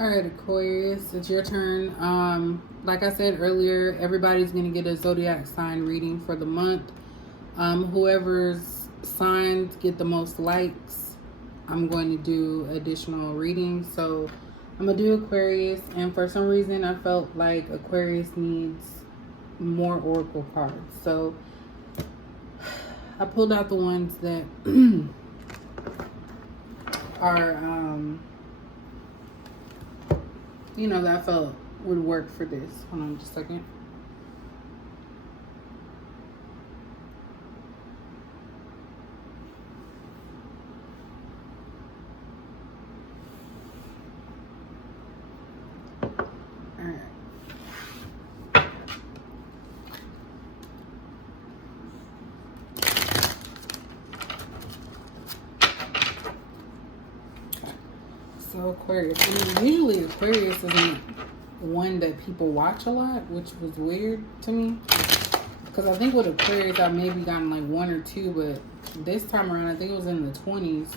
All right, Aquarius, it's your turn. Like I said earlier, everybody's going to get a zodiac sign reading for the month. Whoever's signs get the most likes, I'm going to do additional readings. So I'm going to do Aquarius, and for some reason, I felt like Aquarius needs more oracle cards. So I pulled out the ones that are, that I felt would work for this. Hold on just a second. So Aquarius, usually Aquarius isn't one that people watch a lot, which was weird to me. Because I think with Aquarius, I've maybe gotten like one or two, but this time around, I think it was in the 20s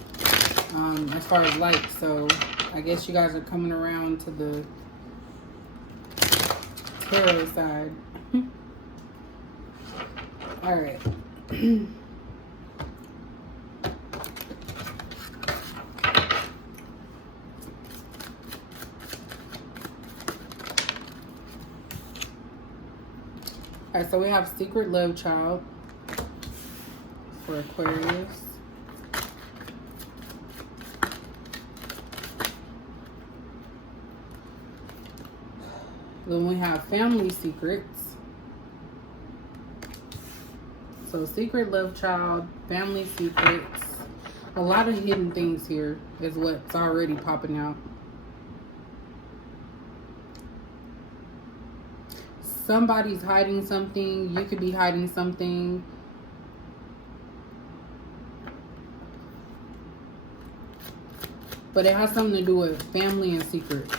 as far as likes. So I guess you guys are coming around to the tarot side. All right. Alright, so we have Secret Love Child for Aquarius. Then we have Family Secrets. So Secret Love Child, Family Secrets. A lot of hidden things here is what's already popping out. Somebody's hiding something. You could be hiding something. But it has something to do with family and secrets.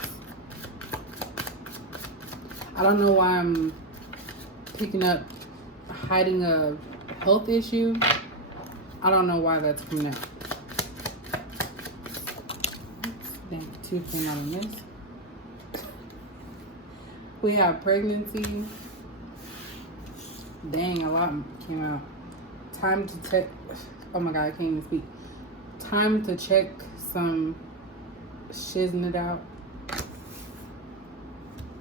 I don't know why I'm picking up hiding a health issue. I don't know why that's coming out. Dang, two came out on this. We have pregnancy. Dang, a lot came out. Time to check. Oh my God, I can't even speak. Time to check some shiznit out. I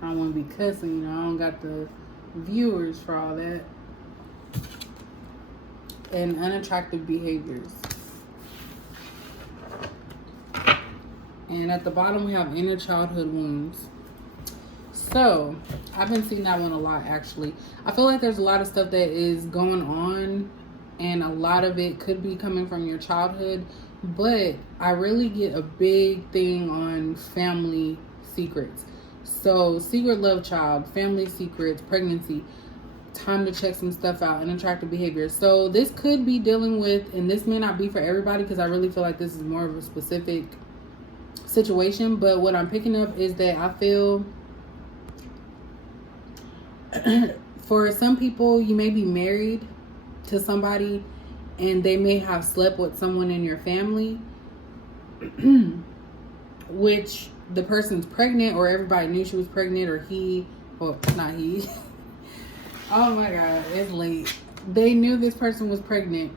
don't want to be cussing, I don't got the viewers for all that. And unattractive behaviors. And at the bottom, we have inner childhood wounds. So, I've been seeing that one a lot, actually. I feel like there's a lot of stuff that is going on, and a lot of it could be coming from your childhood, but I really get a big thing on family secrets. So, Secret Love Child, Family Secrets, Pregnancy, time to check some stuff out, unattractive behavior. So, this could be dealing with, and this may not be for everybody, because I really feel like this is more of a specific situation, but what I'm picking up is that I feel for some people, you may be married to somebody and they may have slept with someone in your family, which the person's pregnant, or everybody knew she was pregnant, or not he. Oh my God, it's late. They knew this person was pregnant,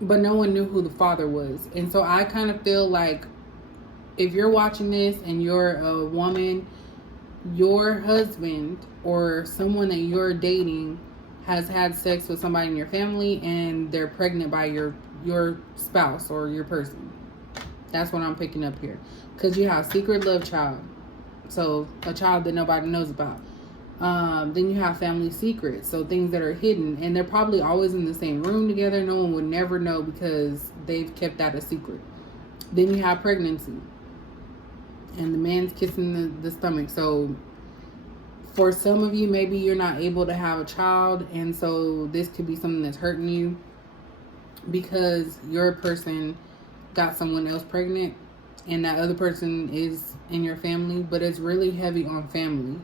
but no one knew who the father was. And so I kind of feel like if you're watching this and you're a woman, your husband or someone that you're dating has had sex with somebody in your family and they're pregnant by your spouse or your person. That's what I'm picking up here. Because you have Secret Love Child. So a child that nobody knows about. Then you have Family Secrets. So things that are hidden. And they're probably always in the same room together. No one would never know because they've kept that a secret. Then you have Pregnancy. And the man's kissing the stomach. So for some of you, maybe you're not able to have a child, and so this could be something that's hurting you because your person got someone else pregnant and that other person is in your family, but it's really heavy on family.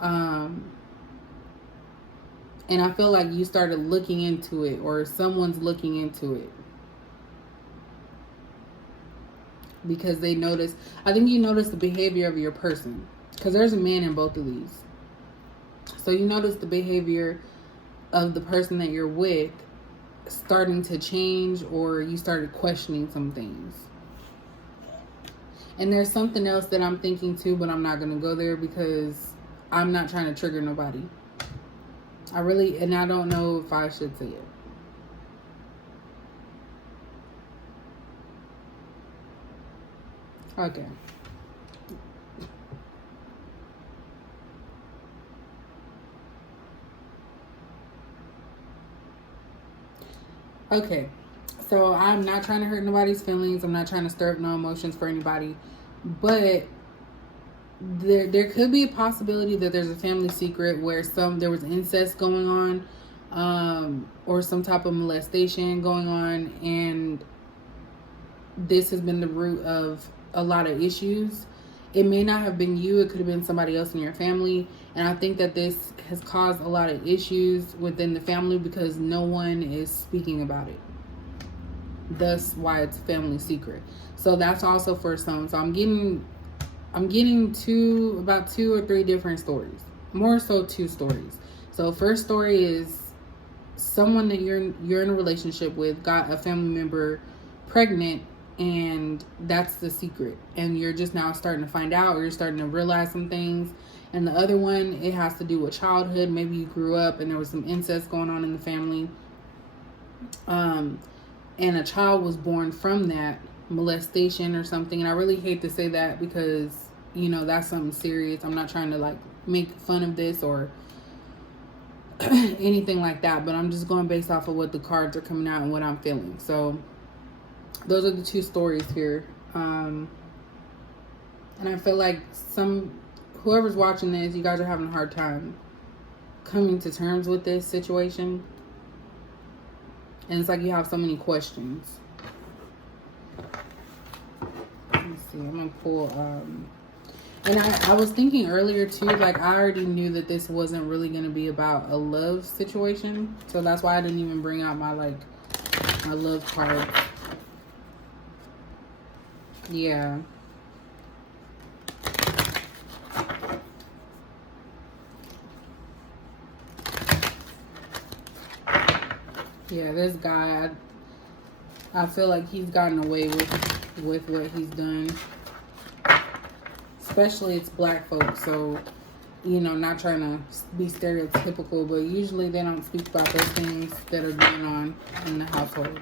And I feel like you started looking into it, or someone's looking into it. because they notice. I think you notice the behavior of your person, because there's a man in both of these. So you notice the behavior of the person that you're with starting to change, or you started questioning some things. And there's something else that I'm thinking too, but I'm not going to go there because I'm not trying to trigger nobody. I don't know if I should say it. Okay. Okay. So I'm not trying to hurt nobody's feelings. I'm not trying to stir up no emotions for anybody. But there could be a possibility that there's a family secret where there was incest going on, or some type of molestation going on, and this has been the root of a lot of issues. It may not have been you, it could have been somebody else in your family. And I think that this has caused a lot of issues within the family because no one is speaking about it. Thus why it's a family secret. So that's also for some. So I'm getting about 2 or 3 different stories. More so 2 stories. So first story is someone that you're in a relationship with got a family member pregnant, and that's the secret. And you're just now starting to find out, or you're starting to realize some things. And the other one, it has to do with childhood. Maybe you grew up and there was some incest going on in the family. And a child was born from that molestation or something. And I really hate to say that because, that's something serious. I'm not trying to like make fun of this or anything like that, but I'm just going based off of what the cards are coming out and what I'm feeling. So those are the 2 stories here. And I feel like whoever's watching this, you guys are having a hard time coming to terms with this situation. And it's like you have so many questions. Let me see. I'm going to pull. And I was thinking earlier too, like I already knew that this wasn't really going to be about a love situation. So that's why I didn't even bring out my love card. Yeah. Yeah, this guy, I feel like he's gotten away with what he's done. Especially it's black folks, so, not trying to be stereotypical, but usually they don't speak about those things that are going on in the household.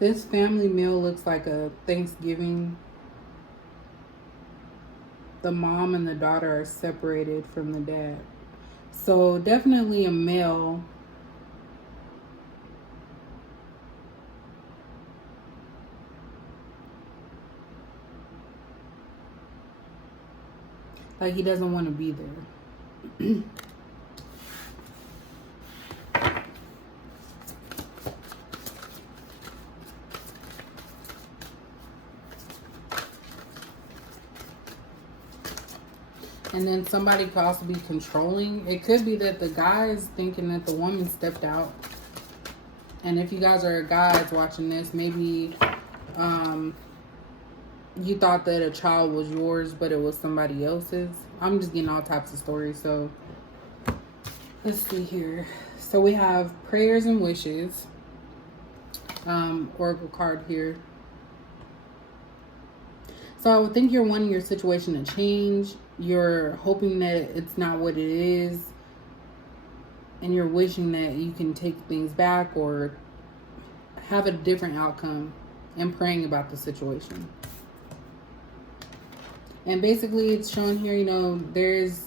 This family meal looks like a Thanksgiving. The mom and the daughter are separated from the dad. So definitely a male. Like he doesn't want to be there. And then somebody could also be controlling. It could be that the guy is thinking that the woman stepped out. And if you guys are guys watching this, maybe you thought that a child was yours, but it was somebody else's. I'm just getting all types of stories. So let's see here. So we have prayers and wishes. Oracle card here. So I would think you're wanting your situation to change. You're hoping that it's not what it is. And you're wishing that you can take things back or have a different outcome, and praying about the situation. And basically it's showing here, there's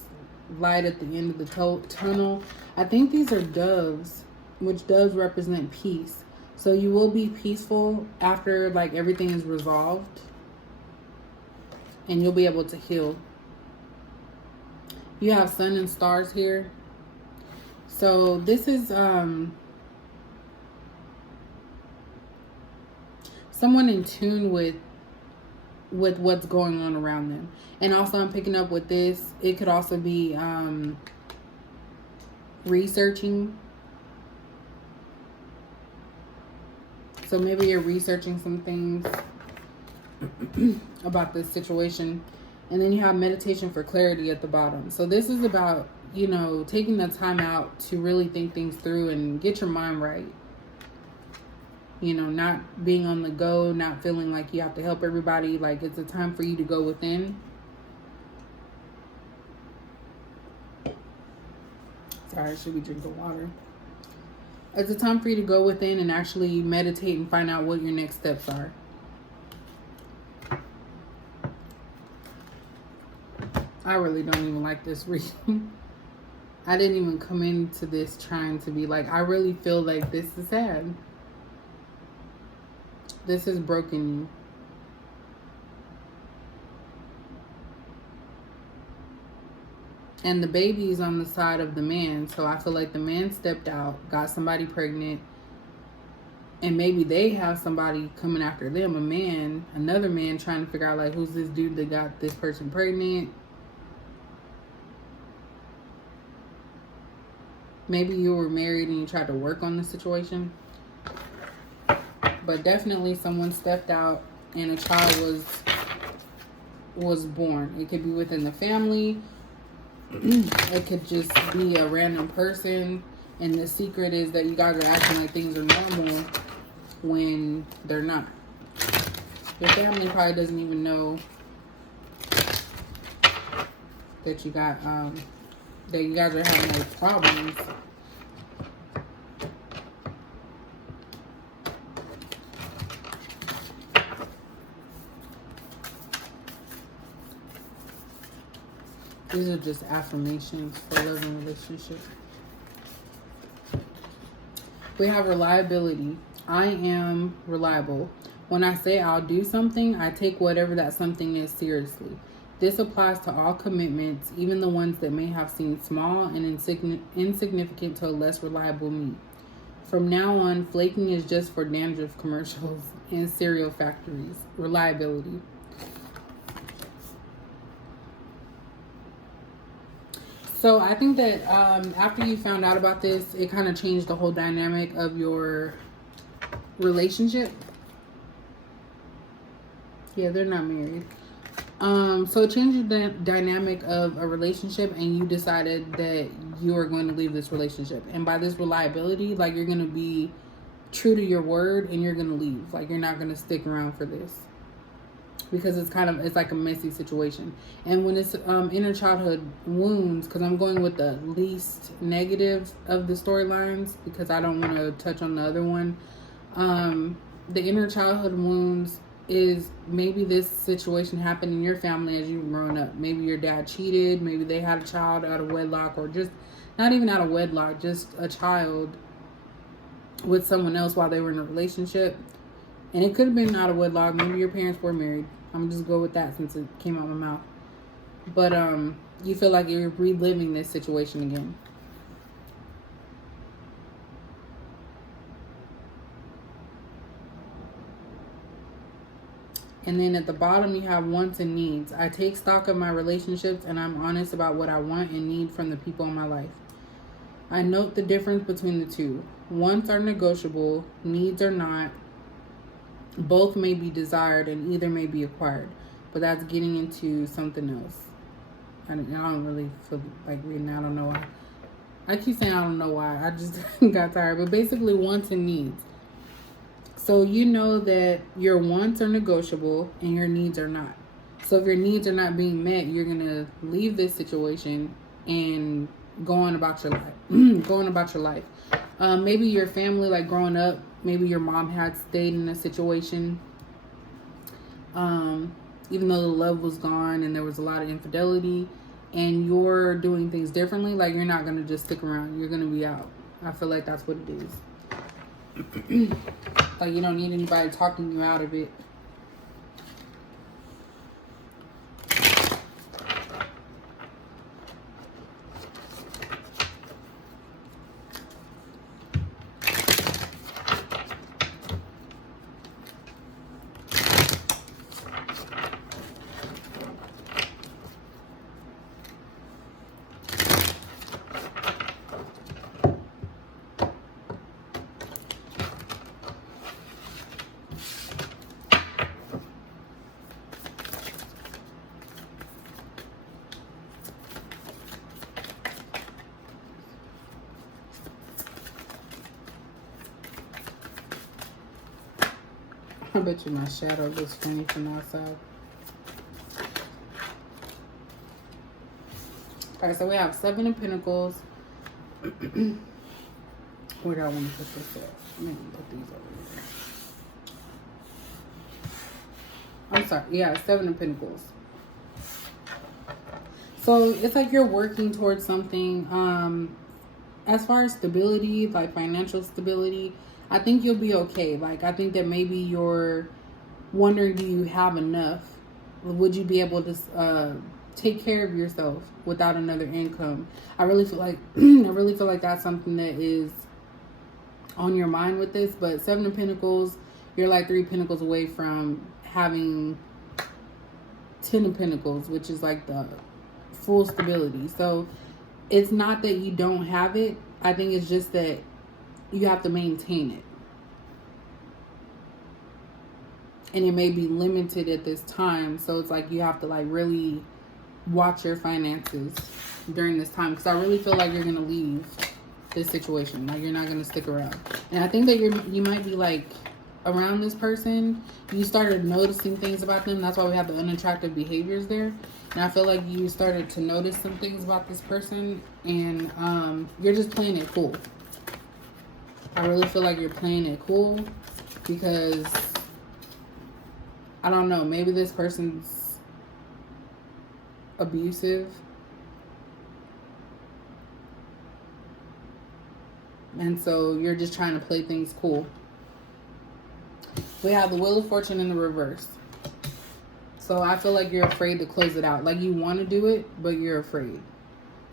light at the end of the tunnel. I think these are doves, which doves represent peace. So you will be peaceful after everything is resolved. And you'll be able to heal. You have sun and stars here. So this is someone in tune with what's going on around them. And also I'm picking up with this, it could also be researching. So maybe you're researching some things about this situation. And then you have meditation for clarity at the bottom. So this is about, you know, taking the time out to really think things through and get your mind right. You know, not being on the go, not feeling like you have to help everybody. Like, it's a time for you to go within. Sorry, I should be drinking water. It's a time for you to go within and actually meditate and find out what your next steps are. I really don't even like this reading. I didn't even come into this trying to be like, I really feel like this is sad. This has broken you. And the baby's on the side of the man. So I feel like the man stepped out, got somebody pregnant. And maybe they have somebody coming after them. A man, another man trying to figure out like, who's this dude that got this person pregnant? Maybe you were married and you tried to work on the situation. But definitely someone stepped out and a child was born. It could be within the family. It could just be a random person. And the secret is that you guys are acting like things are normal when they're not. Your family probably doesn't even know that you got that you guys are having like problems. These are just affirmations for love and relationship. We have reliability. I am reliable. When I say I'll do something, I take whatever that something is seriously. This applies to all commitments, even the ones that may have seemed small and insignificant to a less reliable me. From now on, flaking is just for dandruff commercials and cereal factories. Reliability. So I think that after you found out about this, it kind of changed the whole dynamic of your relationship. Yeah, they're not married. So it changed the dynamic of a relationship, and you decided that you are going to leave this relationship. And by this reliability, like, you're going to be true to your word and you're going to leave. Like, you're not going to stick around for this. Because it's like a messy situation. And when it's inner childhood wounds, because I'm going with the least negative of the storylines because I don't want to touch on the other one. The inner childhood wounds is maybe this situation happened in your family as you were growing up. Maybe your dad cheated. Maybe they had a child out of wedlock, or just not even out of wedlock, just a child with someone else while they were in a relationship. And it could have been out of wedlock. Maybe your parents were married. I'm gonna just go with that since it came out my mouth. But you feel like you're reliving this situation again. And then at the bottom you have wants and needs. I take stock of my relationships and I'm honest about what I want and need from the people in my life. I note the difference between the two. Wants are negotiable, needs are not. Both may be desired and either may be acquired. But that's getting into something else. I don't really feel like reading. I don't know why. I keep saying I don't know why. I just got tired. But basically wants and needs. So you know that your wants are negotiable and your needs are not. So if your needs are not being met, you're going to leave this situation and go on about your life. Go on about your life. Maybe your family, like growing up, maybe your mom had stayed in a situation. Even though the love was gone and there was a lot of infidelity and you're doing things differently, like you're not going to just stick around. You're going to be out. I feel like that's what it is. Like you don't need anybody talking you out of it. I bet you my shadow looks funny from the outside. All right, so we have 7 of Pentacles. Where do I want to put this at? I'm going to put these over here. I'm sorry. Yeah, 7 of Pentacles. So it's like you're working towards something. As far as stability, like financial stability, I think you'll be okay. Like, I think that maybe you're wondering, do you have enough? Would you be able to take care of yourself without another income? I really feel like that's something that is on your mind with this. But 7 of Pentacles, you're like 3 Pentacles away from having 10 of Pentacles, which is like the full stability. So it's not that you don't have it. I think it's just that you have to maintain it. And it may be limited at this time. So it's like you have to like really watch your finances during this time. Because I really feel like you're going to leave this situation. Like, you're not going to stick around. And I think that you might be like around this person. You started noticing things about them. That's why we have the unattractive behaviors there. And I feel like you started to notice some things about this person. And you're just playing it cool. I really feel like you're playing it cool because, I don't know, maybe this person's abusive. And so you're just trying to play things cool. We have the Wheel of Fortune in the reverse. So I feel like you're afraid to close it out. Like, you want to do it, but you're afraid.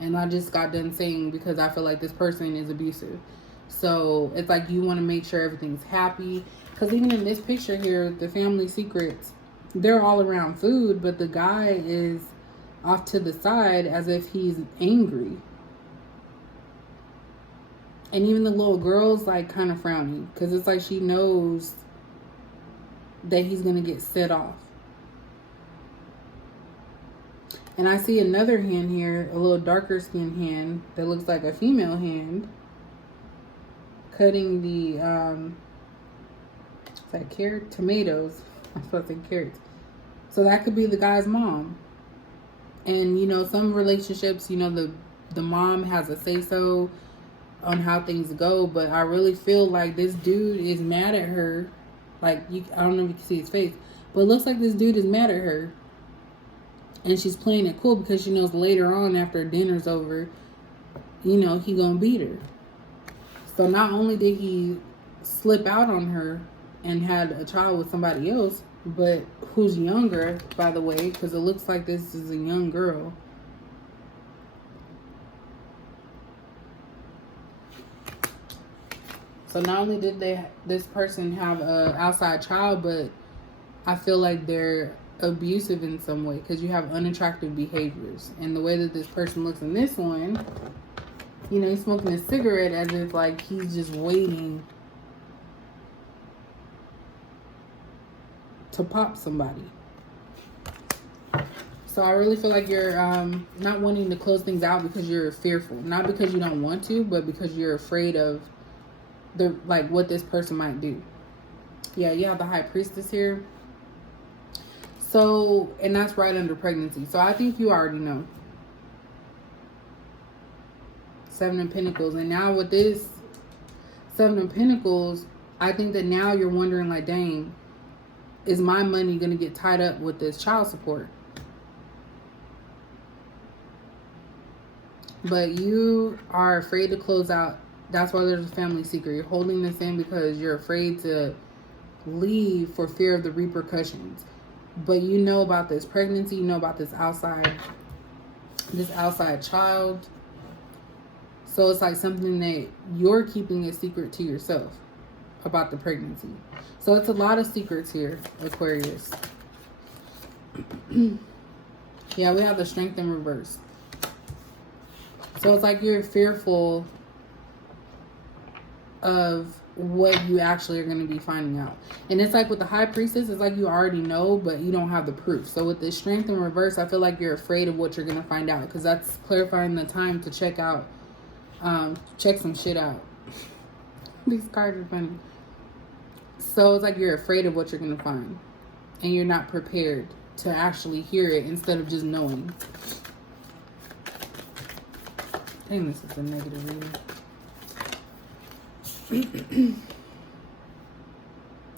And I just got done saying because I feel like this person is abusive. So it's like you want to make sure everything's happy. Because even in this picture here, the family secrets, they're all around food, but the guy is off to the side as if he's angry. And even the little girl's like kind of frowning because it's like she knows that he's going to get set off. And I see another hand here, a little darker skinned hand that looks like a female hand, cutting the, is that carrot? Tomatoes. I'm supposed to say carrots. So that could be the guy's mom. And, you know, some relationships, you know, the mom has a say-so on how things go. But I really feel like this dude is mad at her. Like, I don't know if you can see his face, but it looks like this dude is mad at her. And she's playing it cool because she knows later on after dinner's over, you know, he gonna beat her. So not only did he slip out on her and had a child with somebody else, but who's younger, by the way, because it looks like this is a young girl. So not only did this person have an outside child, but I feel like they're abusive in some way because you have unattractive behaviors. And the way that this person looks in this one, you know, he's smoking a cigarette as if like he's just waiting to pop somebody. So I really feel like you're not wanting to close things out because you're fearful. Not because you don't want to, but because you're afraid of what this person might do. Yeah, you have the High Priestess here. So, and that's right under pregnancy. So I think you already know. 7 of Pentacles. And now with this 7 of Pentacles, I think that now you're wondering like, dang, is my money going to get tied up with this child support? But you are afraid to close out. That's why there's a family secret. You're holding this in because you're afraid to leave for fear of the repercussions. But you know about this pregnancy, you know about this outside child. So it's like something that you're keeping a secret to yourself about the pregnancy. So it's a lot of secrets here, Aquarius. Yeah, we have the Strength in reverse. So it's like you're fearful of what you actually are going to be finding out. And it's like with the High Priestess, it's like you already know, but you don't have the proof. So with this Strength in reverse, I feel like you're afraid of what you're going to find out, because that's clarifying the time to check some shit out. These cards are funny. So it's like you're afraid of what you're going to find. And you're not prepared to actually hear it instead of just knowing. I think this is a negative reading.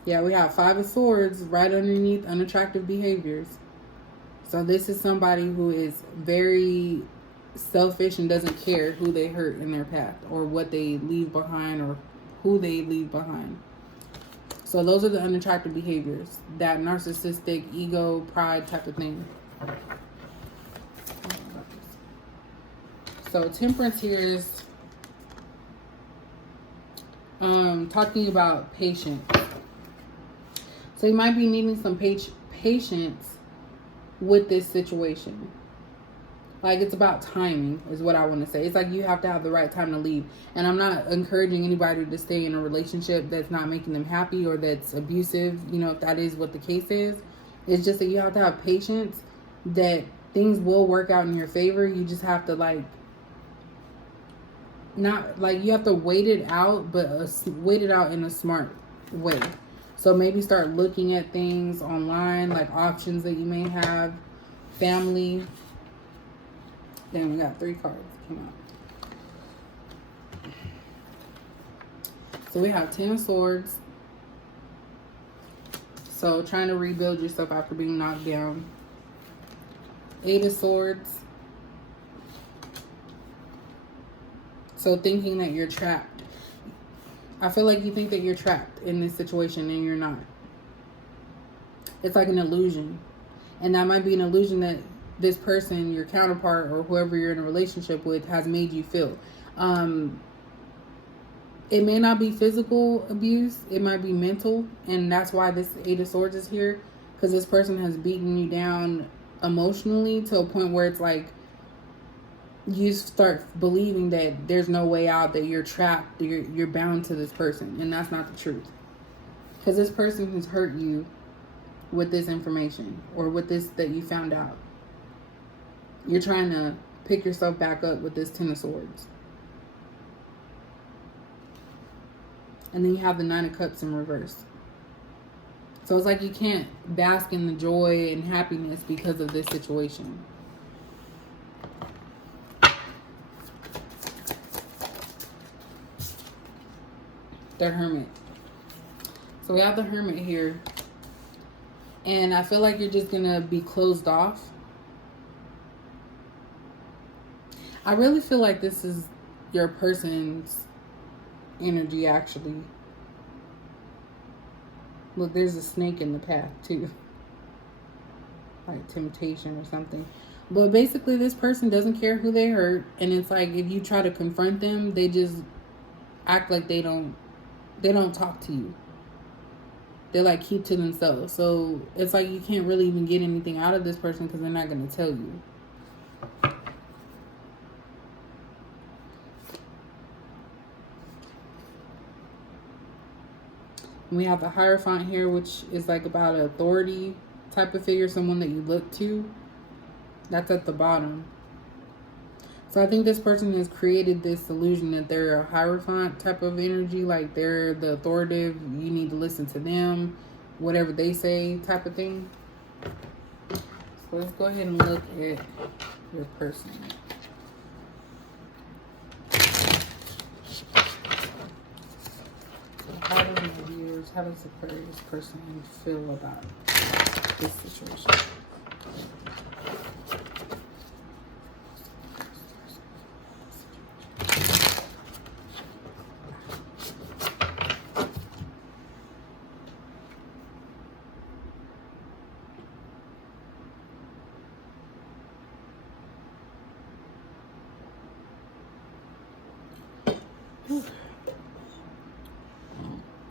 Yeah, we have 5 of Swords right underneath unattractive behaviors. So this is somebody who is very selfish and doesn't care who they hurt in their path or what they leave behind or who they leave behind. So those are the unattractive behaviors. That narcissistic, ego, pride type of thing. So Temperance here is talking about patience. So you might be needing some patience with this situation. Like, it's about timing is what I want to say. It's like you have to have the right time to leave. And I'm not encouraging anybody to stay in a relationship that's not making them happy or that's abusive, you know, if that is what the case is. It's just that you have to have patience that things will work out in your favor. You just have to, like, not, like, you have to wait it out, but wait it out in a smart way. So maybe start looking at things online, like options that you may have, family. Then we got 3 cards that came out. So we have 10 of Swords. So trying to rebuild yourself after being knocked down. 8 of Swords. So thinking that you're trapped. I feel like you think that you're trapped in this situation and you're not. It's like an illusion. And that might be an illusion that this person, your counterpart, or whoever you're in a relationship with has made you feel. It may not be physical abuse. It might be mental. And that's why this 8 of Swords is here. Because this person has beaten you down emotionally to a point where it's like you start believing that there's no way out, that you're trapped, you're bound to this person. And that's not the truth. Because this person has hurt you with this information or with this that you found out. You're trying to pick yourself back up with this 10 of Swords. And then you have the 9 of Cups in reverse. So it's like you can't bask in the joy and happiness because of this situation. The Hermit. So we have the Hermit here. And I feel like you're just going to be closed off. I really feel like this is your person's energy, actually. Look, there's a snake in the path, too. Like temptation or something. But basically, this person doesn't care who they hurt. And it's like, if you try to confront them, they just act like they don't talk to you. They like keep to themselves. So it's like you can't really even get anything out of this person because they're not going to tell you. We have the Hierophant here, which is like about an authority type of figure, someone that you look to. That's at the bottom. So I think this person has created this illusion that they're a Hierophant type of energy, like they're the authoritative, you need to listen to them, whatever they say type of thing. So let's go ahead and look at your person. How does the Aquarius person feel about this situation?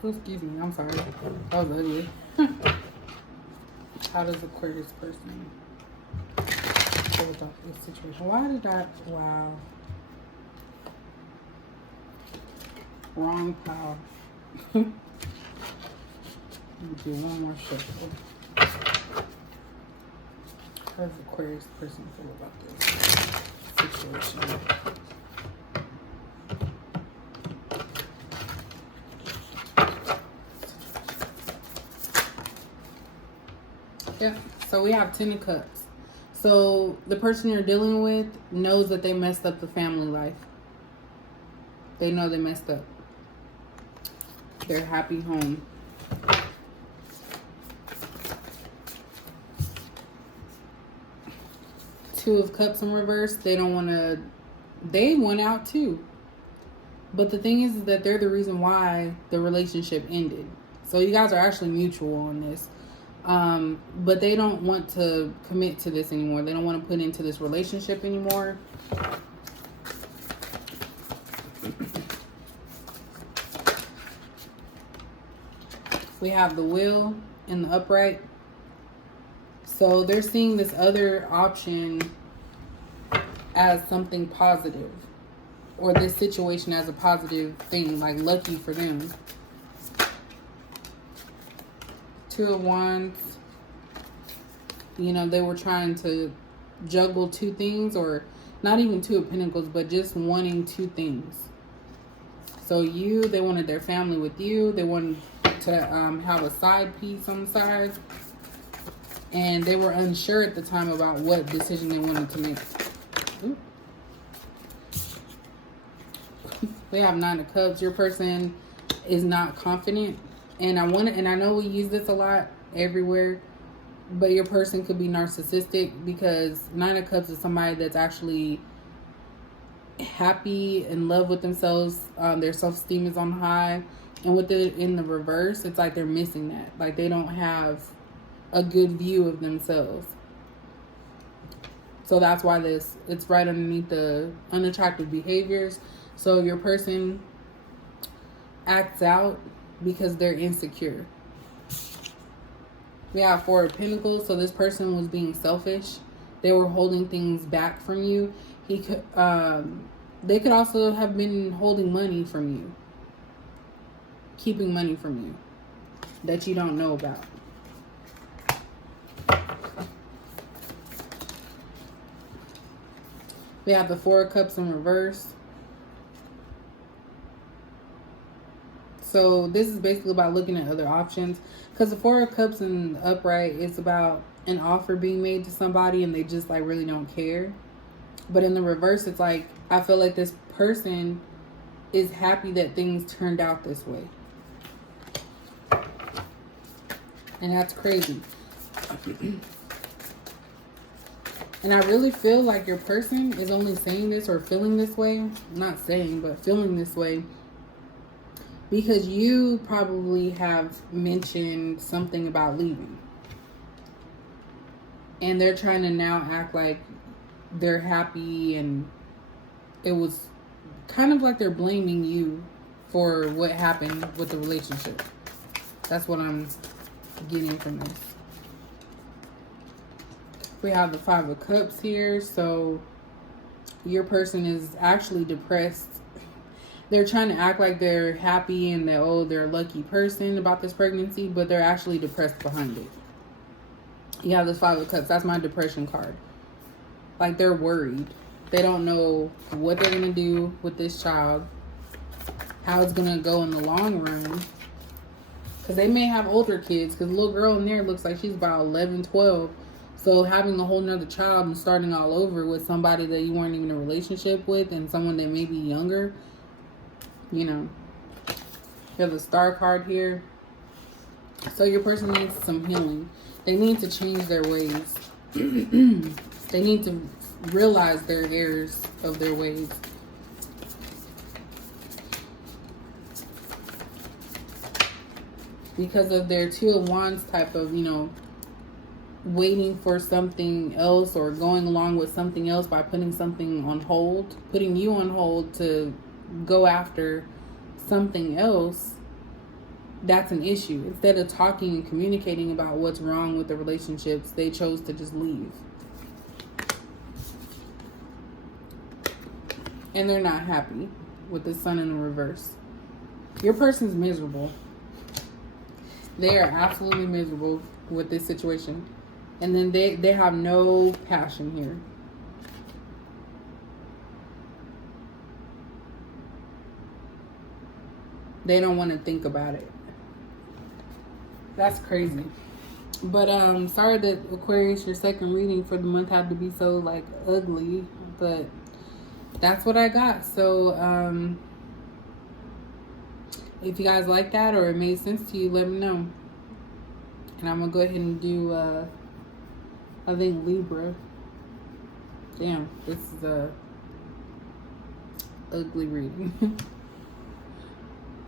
Excuse me, I'm sorry. That was ugly. How does Aquarius person feel about this situation? Why did I... Wow. Wrong pile. Let me do one more shuffle. How does Aquarius person feel about this situation? Yeah. So we have 10 of Cups. So the person you're dealing with knows that they messed up the family life. They know they messed up. Their happy home. Two of Cups in reverse. They don't want to. They went out too. But the thing is that they're the reason why the relationship ended. So you guys are actually mutual on this. But they don't want to commit to this anymore. They don't want to put into this relationship anymore. We have the Wheel in the upright. So they're seeing this other option as something positive, or this situation as a positive thing, like lucky for them. Two of Wands. You know, they were trying to juggle two things, or not even Two of Pentacles, but just wanting two things. So they wanted their family with you. They wanted to have a side piece on the side. And they were unsure at the time about what decision they wanted to make. Ooh. We have Nine of Cups. Your person is not confident. And I know we use this a lot everywhere, but your person could be narcissistic, because Nine of Cups is somebody that's actually happy, in love with themselves. Their self-esteem is on high. And with it in the reverse, it's like they're missing that. Like they don't have a good view of themselves. So that's why it's right underneath the unattractive behaviors. So your person acts out because they're insecure. We have Four of Pentacles. So this person was being selfish. They were holding things back from you. They could also have been holding money from you, keeping money from you that you don't know about. We have the Four of Cups in reverse. So this is basically about looking at other options, because the Four of Cups in the upright is about an offer being made to somebody and they just like really don't care. But in the reverse, it's like, I feel like this person is happy that things turned out this way. And that's crazy. And I really feel like your person is only saying this or feeling this way. Not saying, but feeling this way, because you probably have mentioned something about leaving. And they're trying to now act like they're happy, and it was kind of like they're blaming you for what happened with the relationship. That's what I'm getting from this. We have the Five of Cups here. So your person is actually depressed. They're trying to act like they're happy and that, they're a lucky person about this pregnancy, but they're actually depressed behind it. You have this Five of Cups. That's my depression card. Like, they're worried. They don't know what they're going to do with this child, how it's going to go in the long run. Because they may have older kids, because the little girl in there looks like she's about 11, 12. So having a whole nother child and starting all over with somebody that you weren't even in a relationship with, and someone that may be younger, you know. You have the Star card here. So your person needs some healing. They need to change their ways. They need to realize they're heirs of their ways. Because of their Two of Wands type of, waiting for something else or going along with something else by putting something on hold, putting you on hold to go after something else, that's an issue. Instead of talking and communicating about what's wrong with the relationships, they chose to just leave. And they're not happy with the Sun in the reverse. Your person's miserable. They are absolutely miserable with this situation. And then they have no passion here. They don't want to think about it. That's crazy. But sorry that Aquarius, your second reading for the month had to be so like ugly, but that's what I got. So if you guys like that or it made sense to you, let me know. And I'm gonna go ahead and do I think Libra. Damn, this is a ugly reading.